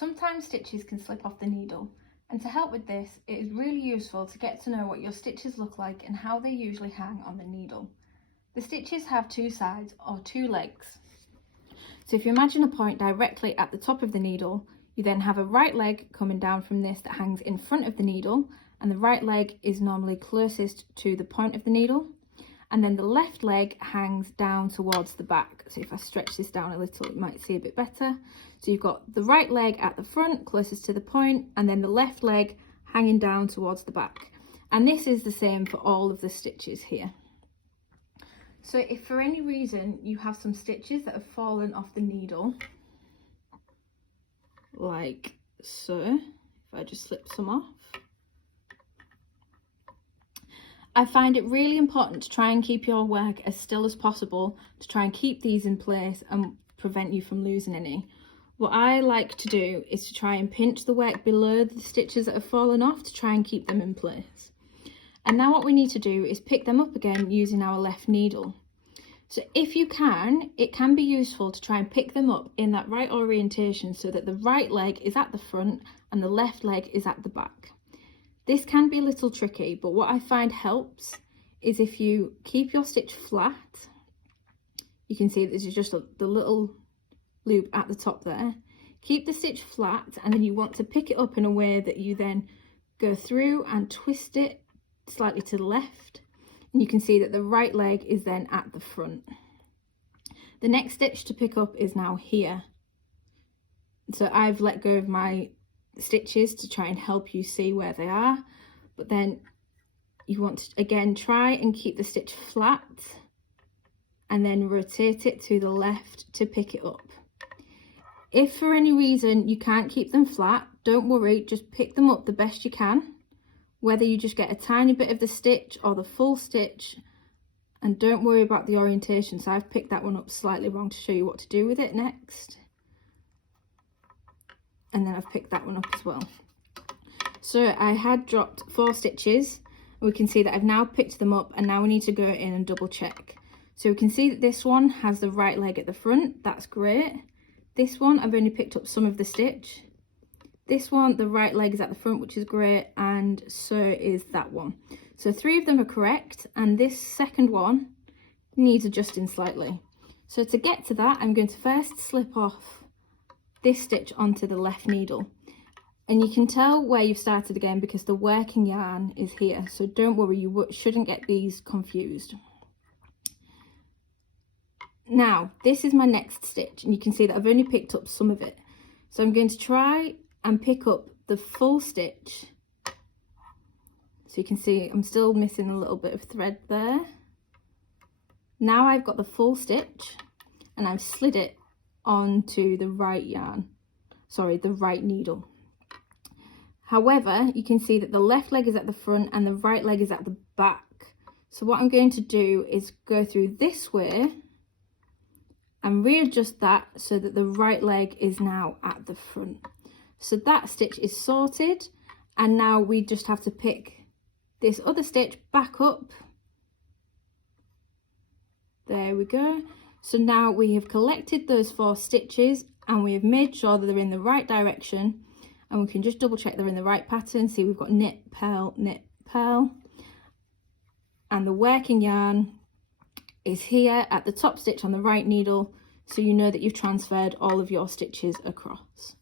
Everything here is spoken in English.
Sometimes stitches can slip off the needle, and to help with this, it is really useful to get to know what your stitches look like and how they usually hang on the needle. The stitches have two sides or two legs. So if you imagine a point directly at the top of the needle, you then have a right leg coming down from this that hangs in front of the needle, and the right leg is normally closest to the point of the needle, and then the left leg hangs down towards the back. So if I stretch this down a little, you might see a bit better. So you've got the right leg at the front closest to the point, and then the left leg hanging down towards the back. And this is the same for all of the stitches here. So if for any reason you have some stitches that have fallen off the needle, like so, if I just slip some off, I find it really important to try and keep your work as still as possible to try and keep these in place and prevent you from losing any. What I like to do is to try and pinch the work below the stitches that have fallen off to try and keep them in place. And now what we need to do is pick them up again using our left needle. So if you can, it can be useful to try and pick them up in that right orientation so that the right leg is at the front and the left leg is at the back. This can be a little tricky, but what I find helps is if you keep your stitch flat. You can see this is just the little loop at the top there. Keep the stitch flat, and then you want to pick it up in a way that you then go through and twist it slightly to the left, and you can see that the right leg is then at the front. The next stitch to pick up is now here. So I've let go of my stitches to try and help you see where they are, but then you want to again try and keep the stitch flat and then rotate it to the left to pick it up. If for any reason you can't keep them flat, don't worry, just pick them up the best you can, whether you just get a tiny bit of the stitch or the full stitch, and don't worry about the orientation. So I've picked that one up slightly wrong to show you what to do with it next. And then I've picked that one up as well. So I had dropped 4 stitches. We can see that I've now picked them up, and now we need to go in and double check. So we can see that this one has the right leg at the front. That's great. This one, I've only picked up some of the stitch. This one, the right leg is at the front, which is great, and so is that one. So 3 of them are correct, and this second one needs adjusting slightly. So to get to that, I'm going to first slip off this stitch onto the left needle, and you can tell where you've started again because the working yarn is here, so don't worry, you shouldn't get these confused. Now this is my next stitch, and you can see that I've only picked up some of it, so I'm going to try and pick up the full stitch. So you can see I'm still missing a little bit of thread there. Now I've got the full stitch and I've slid it onto the right the right needle. However, you can see that the left leg is at the front and the right leg is at the back. So what I'm going to do is go through this way and readjust that so that the right leg is now at the front. So that stitch is sorted, and now we just have to pick this other stitch back up. There we go. So now we have collected those 4 stitches and we have made sure that they're in the right direction, and we can just double check they're in the right pattern. See, we've got knit, purl, and the working yarn is here at the top stitch on the right needle, so you know that you've transferred all of your stitches across.